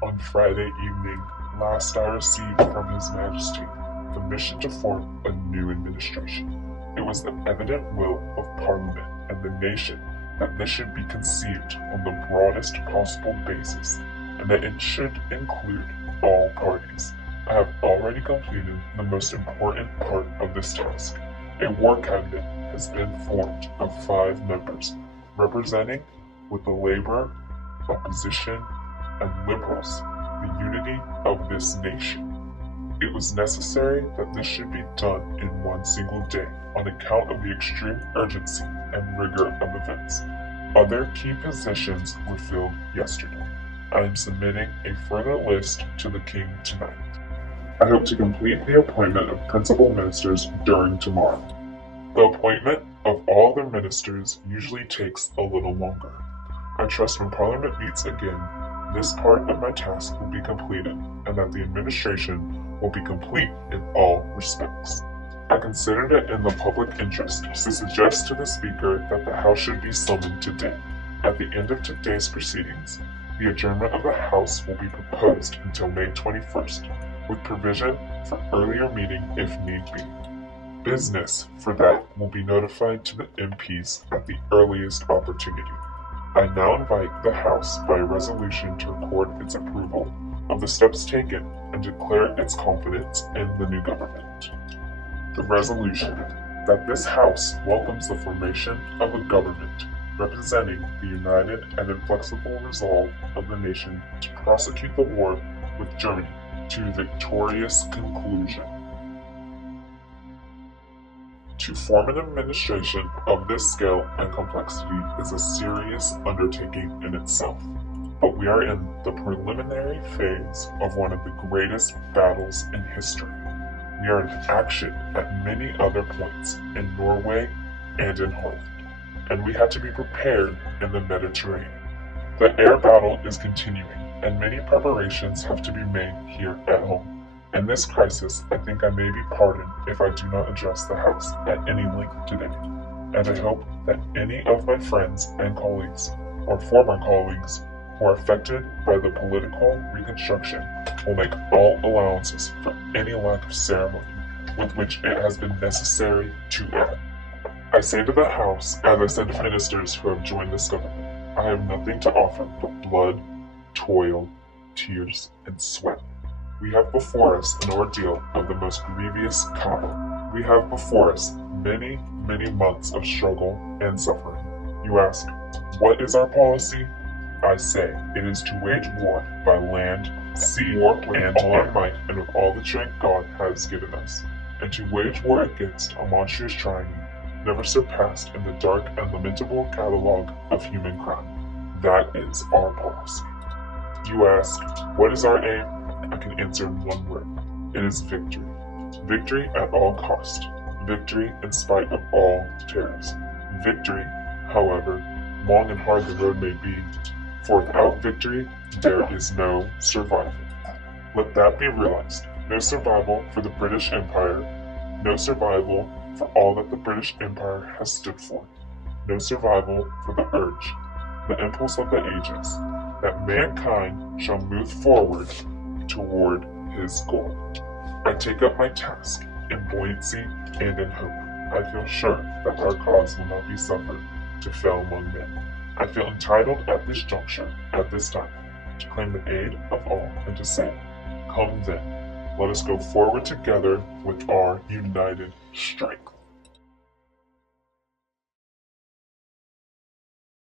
On Friday evening last I received from His Majesty the mission to form a new administration. It was the evident will of Parliament and the nation that this should be conceived on the broadest possible basis, and that it should include all parties. I have already completed the most important part of this task. A war cabinet has been formed of 5 members, representing, with the Labour, Opposition, and Liberals, the unity of this nation. It was necessary that this should be done in one single day on account of the extreme urgency and rigor of events. Other key positions were filled yesterday. I am submitting a further list to the King tonight. I hope to complete the appointment of principal ministers during tomorrow. The appointment of all other ministers usually takes a little longer. I trust when Parliament meets again, this part of my task will be completed, and that the administration will be complete in all respects. I considered it in the public interest to suggest to the Speaker that the House should be summoned today. At the end of today's proceedings, the adjournment of the House will be proposed until May 21st, with provision for earlier meeting if need be. Business for that will be notified to the MPs at the earliest opportunity. I now invite the House by resolution to record its approval of the steps taken and declare its confidence in the new government. The resolution that this House welcomes the formation of a government representing the united and inflexible resolve of the nation to prosecute the war with Germany to a victorious conclusion. To form an administration of this scale and complexity is a serious undertaking in itself, but we are in the preliminary phase of one of the greatest battles in history. We are in action at many other points in Norway and in Holland, and we had to be prepared in the Mediterranean. The air battle is continuing, and many preparations have to be made here at home. In this crisis, I think I may be pardoned if I do not address the House at any length today, and I hope that any of my friends and colleagues, or former colleagues, who are affected by the political reconstruction will make all allowances for any lack of ceremony with which it has been necessary to act. I say to the House, as I said to ministers who have joined this government, I have nothing to offer but blood, toil, tears, and sweat. We have before us an ordeal of the most grievous kind. We have before us many, many months of struggle and suffering. You ask, what is our policy? I say, it is to wage war by land, sea, and all our might, and with all the strength God has given us, and to wage war against a monstrous tyranny never surpassed in the dark and lamentable catalogue of human crime. That is our policy. You ask, what is our aim? I can answer in one word. It is victory. Victory at all cost. Victory in spite of all terrors. Victory, however, long and hard the road may be, for without victory, there is no survival. Let that be realized. No survival for the British Empire. No survival for all that the British Empire has stood for. No survival for the urge, the impulse of the ages, that mankind shall move forward toward his goal. I take up my task in buoyancy and in hope. I feel sure that our cause will not be suffered to fail among men. I feel entitled at this juncture, at this time, to claim the aid of all and to say, come then, let us go forward together with our united strength.